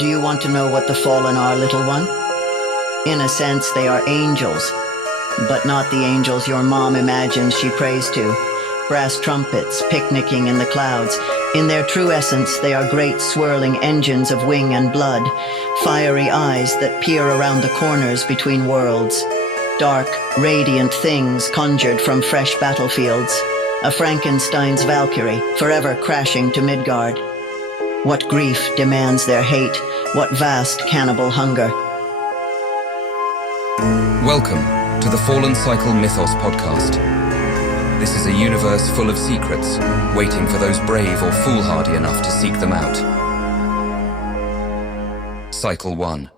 Do you want to know what the fallen are, little one? In a sense, they are angels, but not the angels your mom imagines she prays to. Brass trumpets picnicking in the clouds. In their true essence, they are great swirling engines of wing and blood, fiery eyes that peer around the corners between worlds. Dark, radiant things conjured from fresh battlefields. A Frankenstein's Valkyrie, forever crashing to Midgard. What grief demands their hate? What vast cannibal hunger? Welcome to the Fallen Cycle Mythos podcast. This is a universe full of secrets, waiting for those brave or foolhardy enough to seek them out. Cycle 1.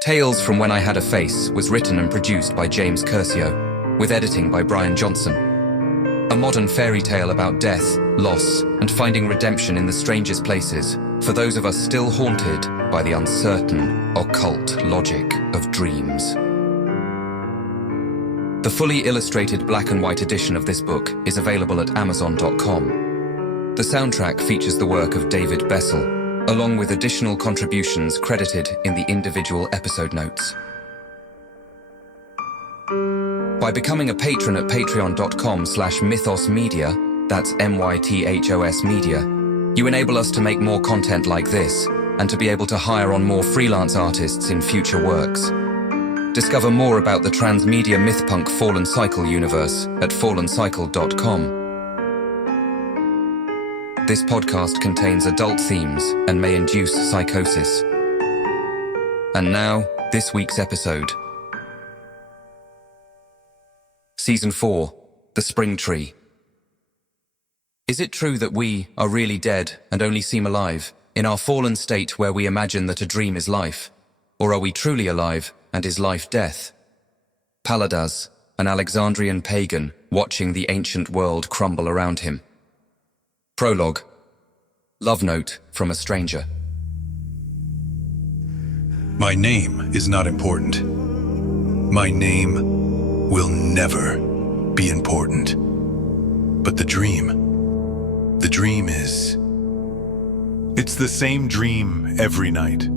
Tales from When I Had a Face was written and produced by James Curcio, with editing by Brian Johnson. A modern fairy tale about death, loss, and finding redemption in the strangest places for those of us still haunted by the uncertain, occult logic of dreams. The fully illustrated black and white edition of this book is available at Amazon.com. The soundtrack features the work of David Bessel, along with additional contributions credited in the individual episode notes. By becoming a patron at patreon.com/mythosmedia, that's MYTHOS media, you enable us to make more content like this and to be able to hire on more freelance artists in future works. Discover more about the transmedia Mythpunk Fallen Cycle universe at fallencycle.com. This podcast contains adult themes and may induce psychosis. And now, this week's episode. Season 4, The Spring Tree. Is it true that we are really dead and only seem alive, in our fallen state where we imagine that a dream is life? Or are we truly alive, and is life death? Paladas, an Alexandrian pagan, watching the ancient world crumble around him. Prologue. Love note from a stranger. My name is not important. My name will never be important. But the dream is... It's the same dream every night.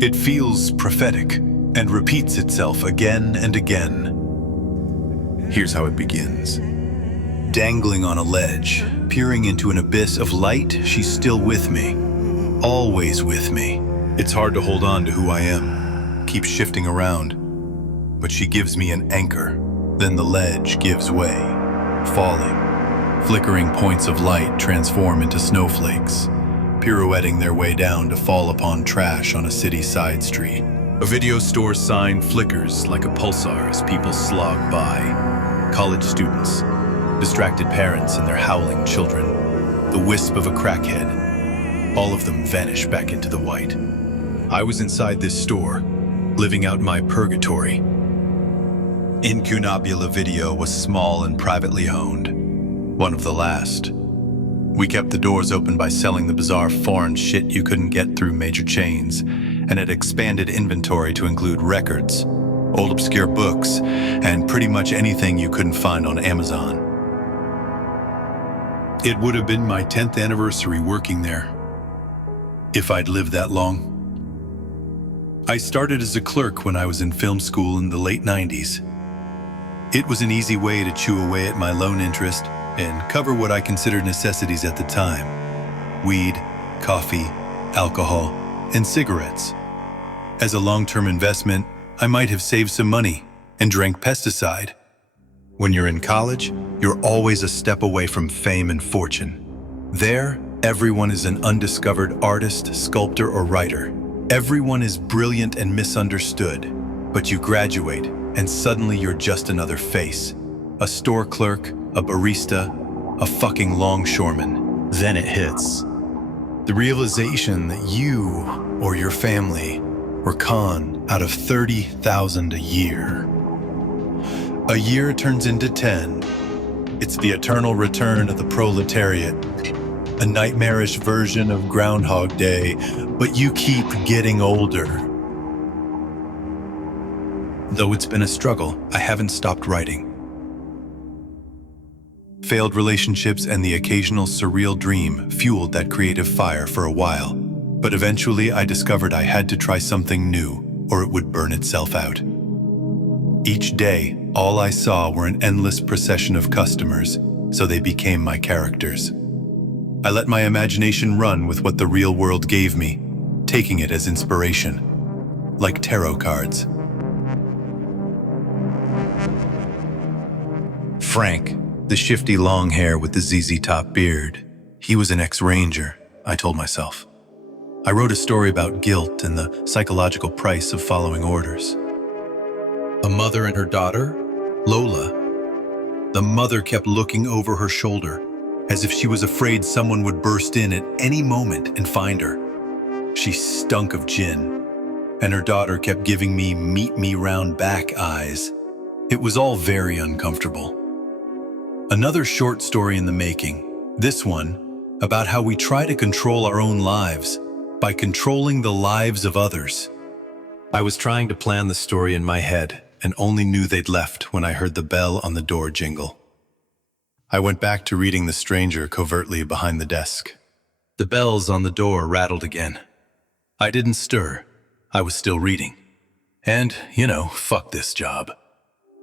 It feels prophetic and repeats itself again and again. Here's how it begins. Dangling on a ledge, peering into an abyss of light, she's still with me. Always with me. It's hard to hold on to who I am. Keep shifting around. But she gives me an anchor. Then the ledge gives way. Falling. Flickering points of light transform into snowflakes, pirouetting their way down to fall upon trash on a city side street. A video store sign flickers like a pulsar as people slog by. College students, distracted parents and their howling children, the wisp of a crackhead. All of them vanish back into the white. I was inside this store, living out my purgatory. Incunabula Video was small and privately owned. One of the last. We kept the doors open by selling the bizarre foreign shit you couldn't get through major chains, and it expanded inventory to include records, old obscure books, and pretty much anything you couldn't find on Amazon. It would have been my 10th anniversary working there, if I'd lived that long. I started as a clerk when I was in film school in the late 90s. It was an easy way to chew away at my loan interest and cover what I considered necessities at the time: weed, coffee, alcohol, and cigarettes. As a long-term investment, I might have saved some money and drank pesticide. When you're in college, you're always a step away from fame and fortune. There, everyone is an undiscovered artist, sculptor, or writer. Everyone is brilliant and misunderstood, but you graduate and suddenly you're just another face. A store clerk, a barista, a fucking longshoreman. Then it hits. The realization that you or your family were conned out of $30,000 a year. A year turns into 10. It's the eternal return of the proletariat. A nightmarish version of Groundhog Day, but you keep getting older. Though it's been a struggle, I haven't stopped writing. Failed relationships and the occasional surreal dream fueled that creative fire for a while. But eventually I discovered I had to try something new or it would burn itself out. Each day, all I saw were an endless procession of customers, so they became my characters. I let my imagination run with what the real world gave me, taking it as inspiration, like tarot cards. Frank, the shifty long hair with the ZZ-top beard, he was an ex-ranger, I told myself. I wrote a story about guilt and the psychological price of following orders. A mother and her daughter, Lola. The mother kept looking over her shoulder, as if she was afraid someone would burst in at any moment and find her. She stunk of gin, and her daughter kept giving me meet me round back eyes. It was all very uncomfortable. Another short story in the making, this one about how we try to control our own lives by controlling the lives of others. I was trying to plan the story in my head and only knew they'd left when I heard the bell on the door jingle. I went back to reading The Stranger covertly behind the desk. The bells on the door rattled again. I didn't stir. I was still reading. And, fuck this job.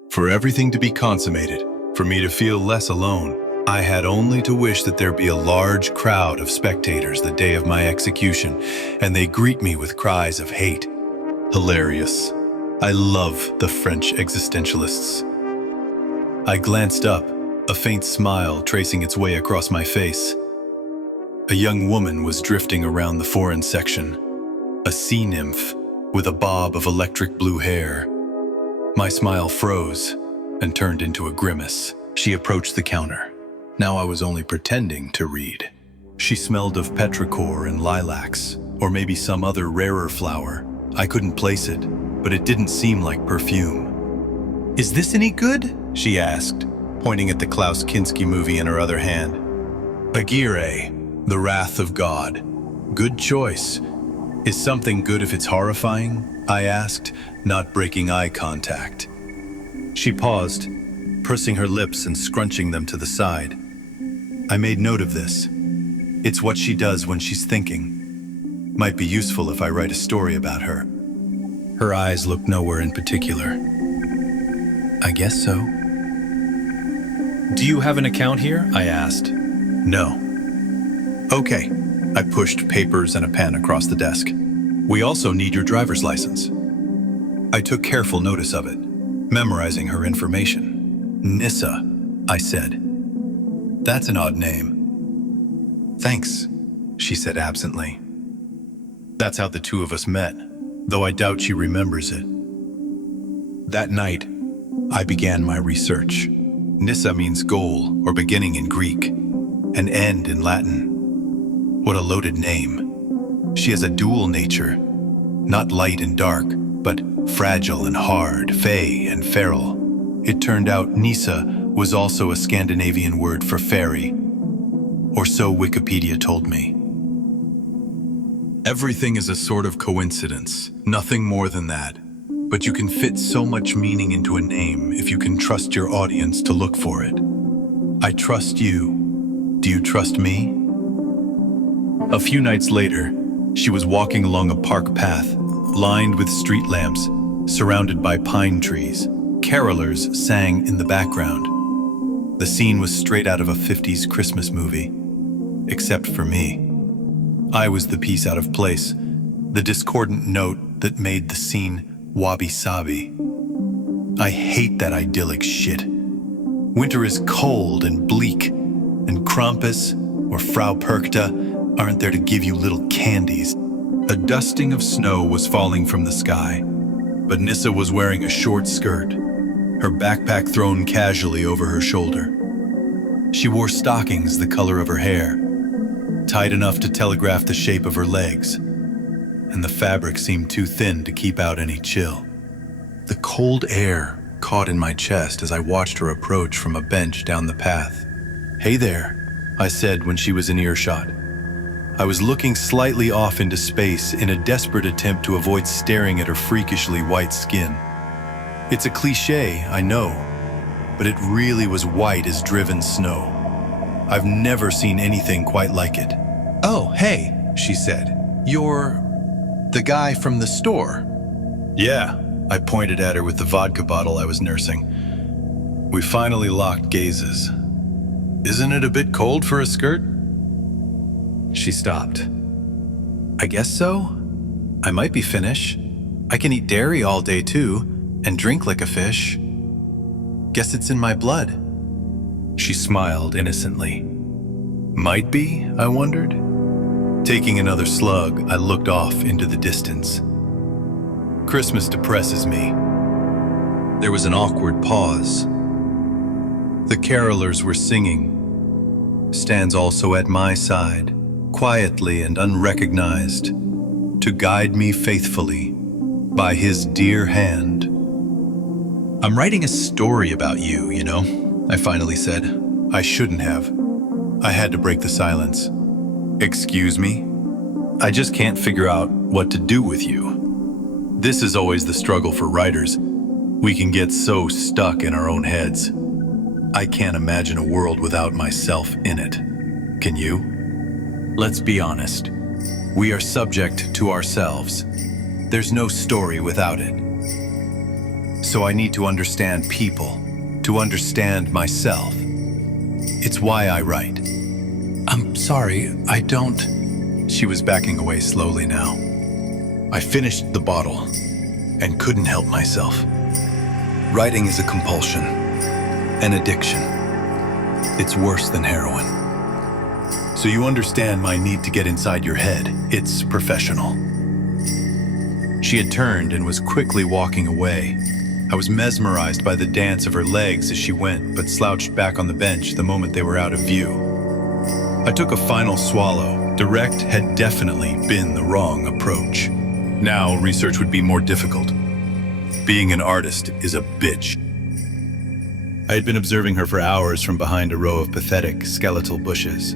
For everything to be consummated, for me to feel less alone, I had only to wish that there be a large crowd of spectators the day of my execution, and they greet me with cries of hate. Hilarious. I love the French existentialists. I glanced up, a faint smile tracing its way across my face. A young woman was drifting around the foreign section, a sea nymph with a bob of electric blue hair. My smile froze and turned into a grimace. She approached the counter. Now I was only pretending to read. She smelled of petrichor and lilacs, or maybe some other rarer flower. I couldn't place it, but it didn't seem like perfume. "Is this any good?" she asked, pointing at the Klaus Kinski movie in her other hand. "Aguirre, The Wrath of God. Good choice. Is something good if it's horrifying?" I asked, not breaking eye contact. She paused, pursing her lips and scrunching them to the side. I made note of this. It's what she does when she's thinking. Might be useful if I write a story about her. Her eyes looked nowhere in particular. "I guess so." "Do you have an account here?" I asked. "No." "Okay." I pushed papers and a pen across the desk. "We also need your driver's license." I took careful notice of it, memorizing her information. "Nyssa," I said. "That's an odd name." "Thanks," she said absently. That's how the two of us met, though I doubt she remembers it. That night, I began my research. Nyssa means goal or beginning in Greek, and end in Latin. What a loaded name. She has a dual nature, not light and dark, but fragile and hard, fey and feral. It turned out Nyssa was also a Scandinavian word for fairy, or so Wikipedia told me. Everything is a sort of coincidence, nothing more than that. But you can fit so much meaning into a name if you can trust your audience to look for it. I trust you. Do you trust me? A few nights later, she was walking along a park path, lined with street lamps, surrounded by pine trees. Carolers sang in the background. The scene was straight out of a 50s Christmas movie, except for me. I was the piece out of place, the discordant note that made the scene wabi-sabi. I hate that idyllic shit. Winter is cold and bleak, and Krampus or Frau Perkta aren't there to give you little candies. A dusting of snow was falling from the sky, but Nyssa was wearing a short skirt, her backpack thrown casually over her shoulder. She wore stockings the color of her hair, tight enough to telegraph the shape of her legs, and the fabric seemed too thin to keep out any chill. The cold air caught in my chest as I watched her approach from a bench down the path. "Hey there," I said when she was in earshot. I was looking slightly off into space in a desperate attempt to avoid staring at her freakishly white skin. It's a cliché, I know, but it really was white as driven snow. I've never seen anything quite like it. "Oh, hey," she said. You're the guy from the store. Yeah, I pointed at her with the vodka bottle I was nursing. We finally locked gazes. Isn't it a bit cold for a skirt? She stopped. I guess so. I might be Finnish. I can eat dairy all day too, and drink like a fish. Guess it's in my blood. She smiled innocently. Might be, I wondered. Taking another slug, I looked off into the distance. Christmas depresses me. There was an awkward pause. The carolers were singing. Stands also at my side, quietly and unrecognized, to guide me faithfully by his dear hand. I'm writing a story about you, you know, I finally said. I shouldn't have. I had to break the silence. Excuse me? I just can't figure out what to do with you. This is always the struggle for writers. We can get so stuck in our own heads. I can't imagine a world without myself in it. Can you? Let's be honest. We are subject to ourselves. There's no story without it. So I need to understand people, to understand myself. It's why I write. I'm sorry, I don't... She was backing away slowly now. I finished the bottle and couldn't help myself. Writing is a compulsion, an addiction. It's worse than heroin. So you understand my need to get inside your head. It's professional. She had turned and was quickly walking away. I was mesmerized by the dance of her legs as she went, but slouched back on the bench the moment they were out of view. I took a final swallow. Direct had definitely been the wrong approach. Now research would be more difficult. Being an artist is a bitch. I had been observing her for hours from behind a row of pathetic, skeletal bushes.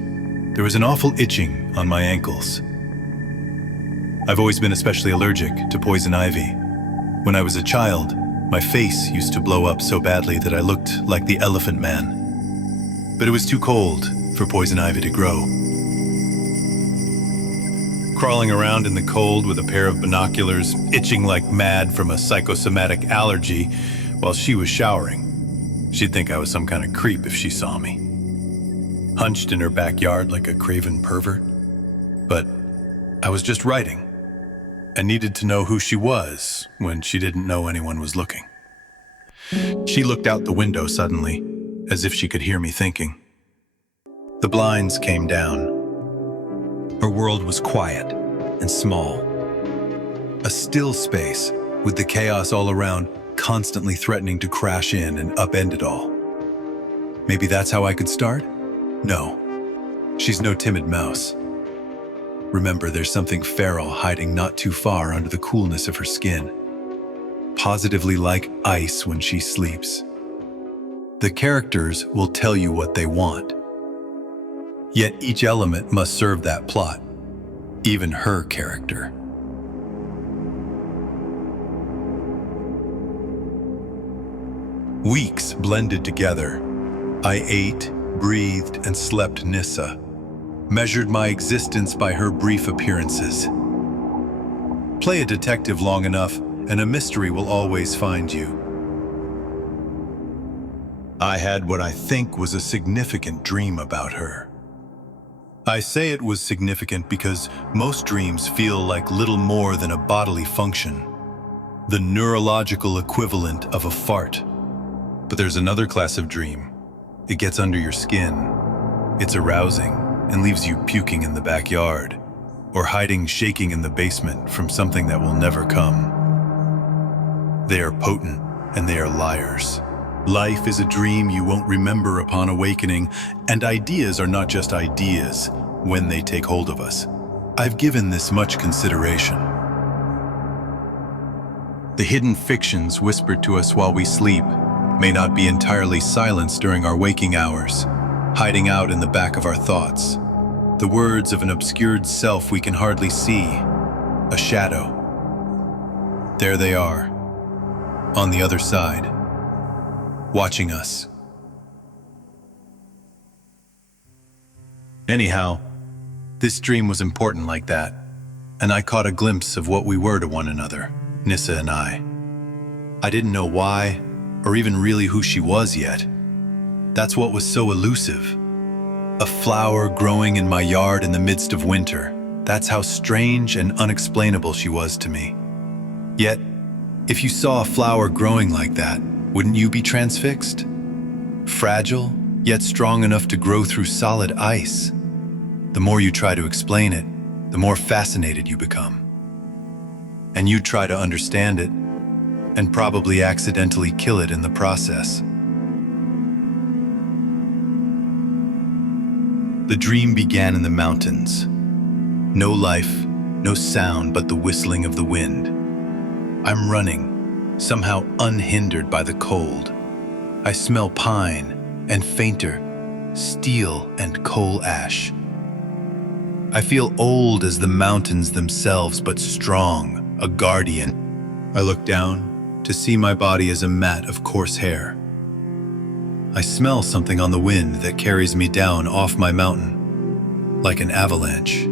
There was an awful itching on my ankles. I've always been especially allergic to poison ivy. When I was a child, my face used to blow up so badly that I looked like the Elephant Man. But it was too cold for poison ivy to grow. Crawling around in the cold with a pair of binoculars, itching like mad from a psychosomatic allergy while she was showering. She'd think I was some kind of creep if she saw me. Hunched in her backyard like a craven pervert. But I was just writing. I needed to know who she was when she didn't know anyone was looking. She looked out the window suddenly, as if she could hear me thinking. The blinds came down. Her world was quiet and small. A still space with the chaos all around constantly threatening to crash in and upend it all. Maybe that's how I could start? No, she's no timid mouse. Remember, there's something feral hiding not too far under the coolness of her skin. Positively like ice when she sleeps. The characters will tell you what they want. Yet each element must serve that plot, even her character. Weeks blended together. I ate, breathed, and slept Nyssa. Measured my existence by her brief appearances. Play a detective long enough, and a mystery will always find you. I had what I think was a significant dream about her. I say it was significant because most dreams feel like little more than a bodily function, the neurological equivalent of a fart. But there's another class of dream. It gets under your skin. It's arousing and leaves you puking in the backyard, or hiding shaking in the basement from something that will never come. They are potent and they are liars. Life is a dream you won't remember upon awakening, and ideas are not just ideas when they take hold of us. I've given this much consideration. The hidden fictions whispered to us while we sleep may not be entirely silenced during our waking hours, hiding out in the back of our thoughts. The words of an obscured self we can hardly see, a shadow. There they are, on the other side, watching us. Anyhow, this dream was important like that. and I caught a glimpse of what we were to one another, Nyssa and I. I didn't know why, or even really who she was yet. That's what was so elusive. A flower growing in my yard in the midst of winter. That's how strange and unexplainable she was to me. Yet, if you saw a flower growing like that, wouldn't you be transfixed? Fragile, yet strong enough to grow through solid ice. The more you try to explain it, the more fascinated you become. And you'd try to understand it, and probably accidentally kill it in the process. The dream began in the mountains. No life, no sound but the whistling of the wind. I'm running, somehow unhindered by the cold. I smell pine and fainter, steel and coal ash. I feel old as the mountains themselves, but strong, a guardian. I look down to see my body as a mat of coarse hair. I smell something on the wind that carries me down off my mountain, like an avalanche.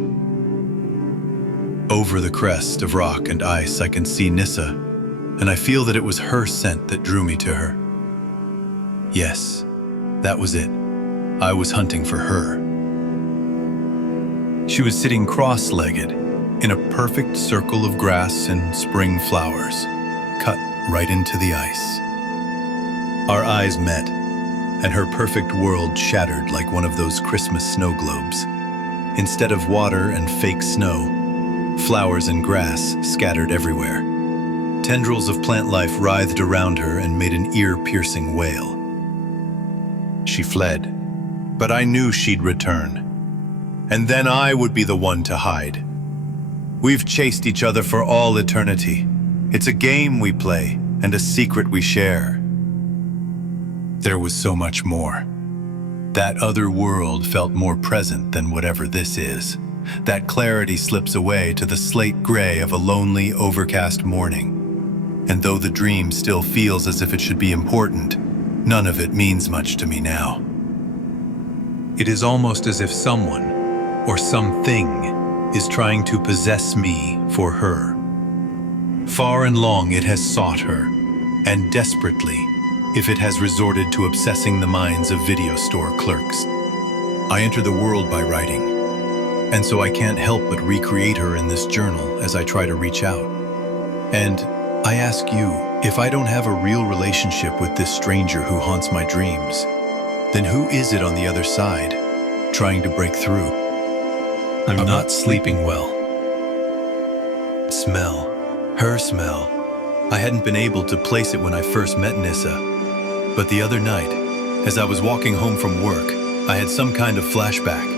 Over the crest of rock and ice, I can see Nyssa, and I feel that it was her scent that drew me to her. Yes, that was it. I was hunting for her. She was sitting cross-legged in a perfect circle of grass and spring flowers, cut right into the ice. Our eyes met, and her perfect world shattered like one of those Christmas snow globes. Instead of water and fake snow, flowers and grass scattered everywhere. Tendrils of plant life writhed around her and made an ear-piercing wail. She fled, but I knew she'd return. And then I would be the one to hide. We've chased each other for all eternity. It's a game we play and a secret we share. There was so much more. That other world felt more present than whatever this is. That clarity slips away to the slate gray of a lonely, overcast morning. And though the dream still feels as if it should be important, none of it means much to me now. It is almost as if someone, or something, is trying to possess me for her. Far and long it has sought her, and desperately, if it has resorted to obsessing the minds of video store clerks. I enter the world by writing, and so I can't help but recreate her in this journal as I try to reach out. And I ask you, if I don't have a real relationship with this stranger who haunts my dreams, then who is it on the other side, trying to break through? I'm not sleeping well. Smell, her smell. I hadn't been able to place it when I first met Nyssa. But the other night, as I was walking home from work, I had some kind of flashback.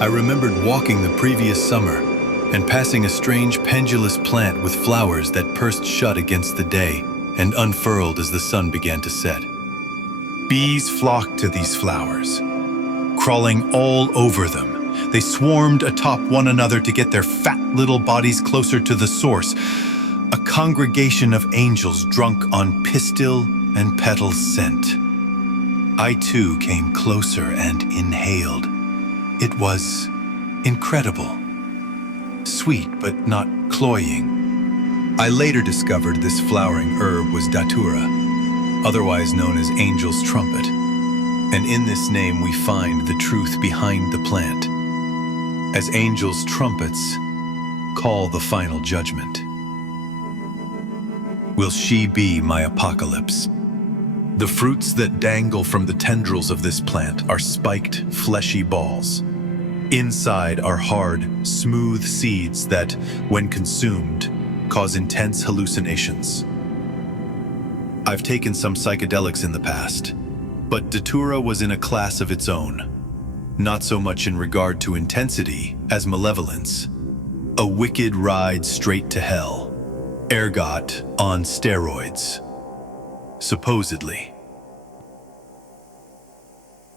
I remembered walking the previous summer and passing a strange pendulous plant with flowers that pursed shut against the day and unfurled as the sun began to set. Bees flocked to these flowers, crawling all over them. They swarmed atop one another to get their fat little bodies closer to the source, a congregation of angels drunk on pistil and petal scent. I too came closer and inhaled. It was incredible. Sweet but not cloying. I later discovered this flowering herb was datura, otherwise known as angel's trumpet. And in this name we find the truth behind the plant, as angels' trumpets call the final judgment. Will she be my apocalypse? The fruits that dangle from the tendrils of this plant are spiked, fleshy balls. Inside are hard, smooth seeds that, when consumed, cause intense hallucinations. I've taken some psychedelics in the past, but datura was in a class of its own. Not so much in regard to intensity as malevolence. A wicked ride straight to hell. Ergot on steroids. Supposedly.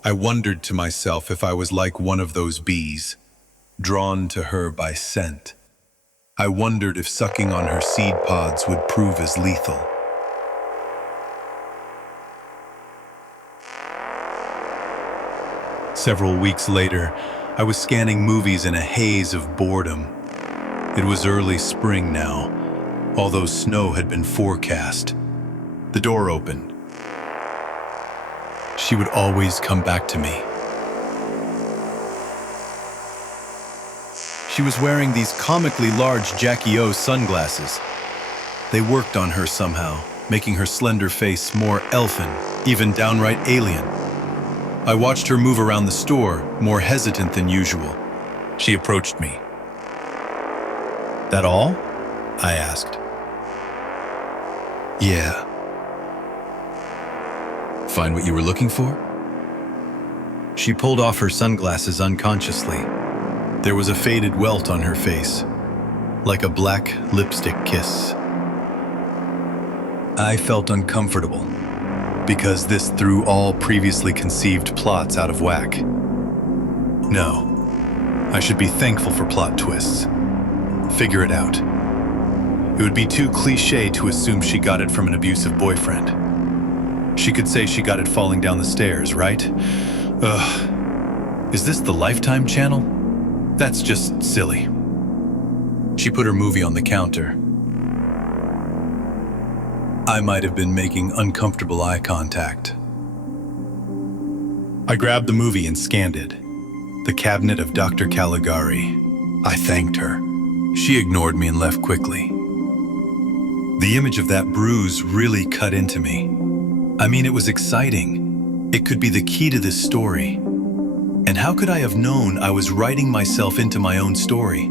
I wondered to myself if I was like one of those bees, drawn to her by scent. I wondered if sucking on her seed pods would prove as lethal. Several weeks later, I was scanning movies in a haze of boredom. It was early spring now, although snow had been forecast. The door opened. She would always come back to me. She was wearing these comically large Jackie O sunglasses. They worked on her somehow, making her slender face more elfin, even downright alien. I watched her move around the store, more hesitant than usual. She approached me. "That all?" I asked. "Yeah." "Find what you were looking for?" She pulled off her sunglasses unconsciously. There was a faded welt on her face, like a black lipstick kiss. I felt uncomfortable, because this threw all previously conceived plots out of whack. No, I should be thankful for plot twists. Figure it out. It would be too cliché to assume she got it from an abusive boyfriend. She could say she got it falling down the stairs, right? Ugh. Is this the Lifetime channel? That's just silly. She put her movie on the counter. I might have been making uncomfortable eye contact. I grabbed the movie and scanned it. The Cabinet of Dr. Caligari. I thanked her. She ignored me and left quickly. The image of that bruise really cut into me. I mean, it was exciting. It could be the key to this story. And how could I have known I was writing myself into my own story?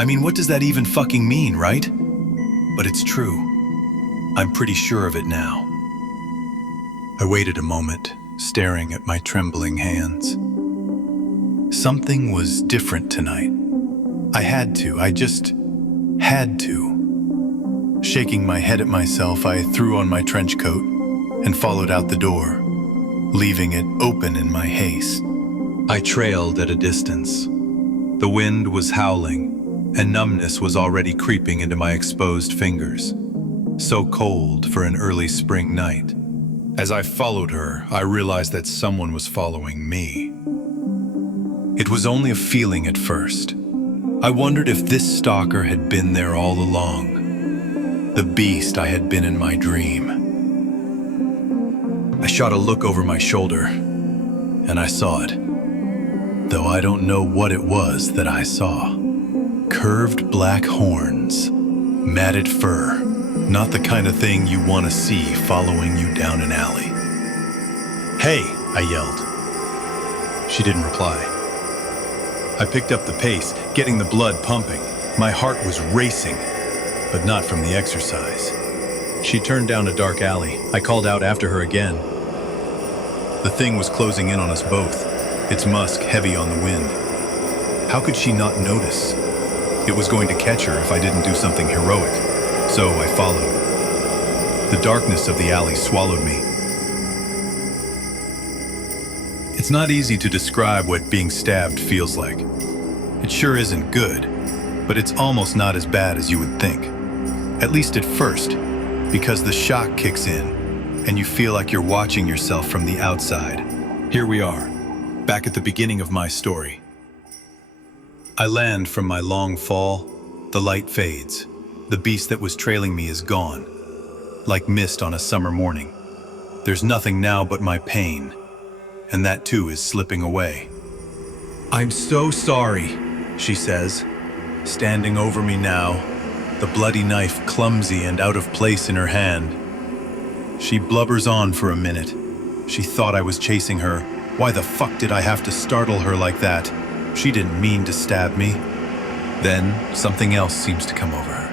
I mean, what does that even fucking mean, right? But it's true. I'm pretty sure of it now. I waited a moment, staring at my trembling hands. Something was different tonight. I just had to. Shaking my head at myself, I threw on my trench coat and followed out the door, leaving it open in my haste. I trailed at a distance. The wind was howling, and numbness was already creeping into my exposed fingers. So cold for an early spring night. As I followed her, I realized that someone was following me. It was only a feeling at first. I wondered if this stalker had been there all along. The beast I had been in my dream. I shot a look over my shoulder, and I saw it. Though I don't know what it was that I saw. Curved black horns, matted fur, not the kind of thing you want to see following you down an alley. "Hey," I yelled. She didn't reply. I picked up the pace, getting the blood pumping. My heart was racing, but not from the exercise. She turned down a dark alley. I called out after her again. The thing was closing in on us both, its musk heavy on the wind. How could she not notice? It was going to catch her if I didn't do something heroic, so I followed. The darkness of the alley swallowed me. It's not easy to describe what being stabbed feels like. It sure isn't good, but it's almost not as bad as you would think. At least at first, because the shock kicks in, and you feel like you're watching yourself from the outside. Here we are, back at the beginning of my story. I land from my long fall, the light fades. The beast that was trailing me is gone, like mist on a summer morning. There's nothing now but my pain, and that too is slipping away. "I'm so sorry," she says, standing over me now, the bloody knife clumsy and out of place in her hand. She blubbers on for a minute. She thought I was chasing her. Why the fuck did I have to startle her like that? She didn't mean to stab me. Then something else seems to come over her.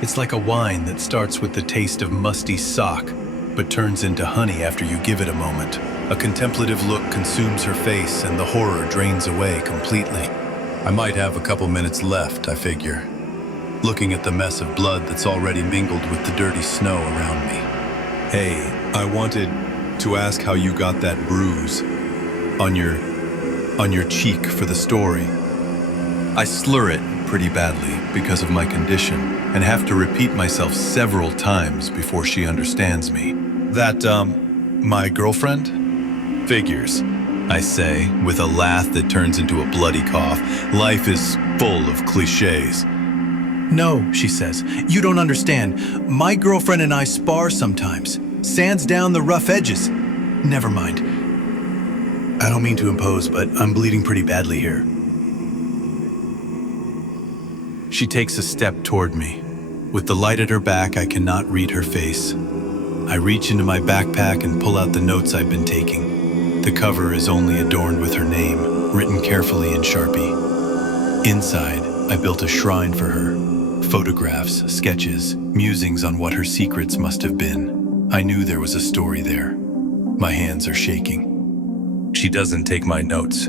It's like a wine that starts with the taste of musty sock, but turns into honey after you give it a moment. A contemplative look consumes her face and the horror drains away completely. I might have a couple minutes left, I figure, looking at the mess of blood that's already mingled with the dirty snow around me. "Hey, I wanted to ask how you got that bruise on your cheek for the story. I slur it pretty badly because of my condition and have to repeat myself several times before she understands me. That, my girlfriend? Figures, I say, with a laugh that turns into a bloody cough. Life is full of cliches. No, she says. You don't understand. My girlfriend and I spar sometimes. Sands down the rough edges. Never mind. I don't mean to impose, but I'm bleeding pretty badly here. She takes a step toward me. With the light at her back, I cannot read her face. I reach into my backpack and pull out the notes I've been taking. The cover is only adorned with her name, written carefully in Sharpie. Inside, I built a shrine for her. Photographs, sketches, musings on what her secrets must have been. I knew there was a story there. My hands are shaking. She doesn't take my notes.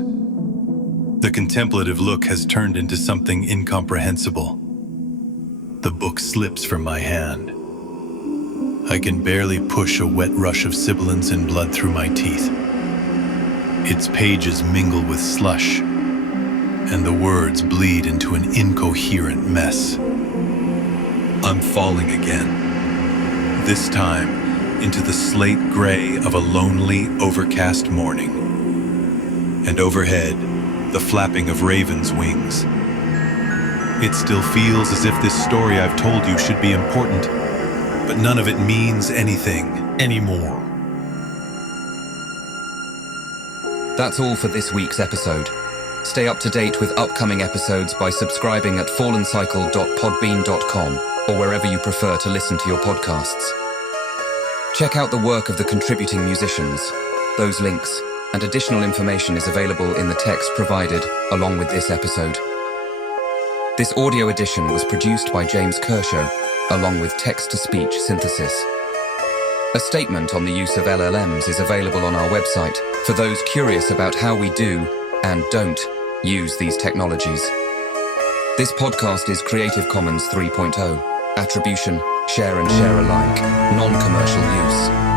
The contemplative look has turned into something incomprehensible. The book slips from my hand. I can barely push a wet rush of sibilance and blood through my teeth. Its pages mingle with slush, and the words bleed into an incoherent mess. I'm falling again. This time, into the slate gray of a lonely, overcast morning. And overhead, the flapping of ravens' wings. It still feels as if this story I've told you should be important, but none of it means anything anymore. That's all for this week's episode. Stay up to date with upcoming episodes by subscribing at fallencycle.podbean.com or wherever you prefer to listen to your podcasts. Check out the work of the contributing musicians. Those links and additional information is available in the text provided along with this episode. This audio edition was produced by James Kershaw, along with text-to-speech synthesis. A statement on the use of LLMs is available on our website for those curious about how we do and don't use these technologies. This podcast is Creative Commons 3.0. Attribution, share and share alike, non-commercial use.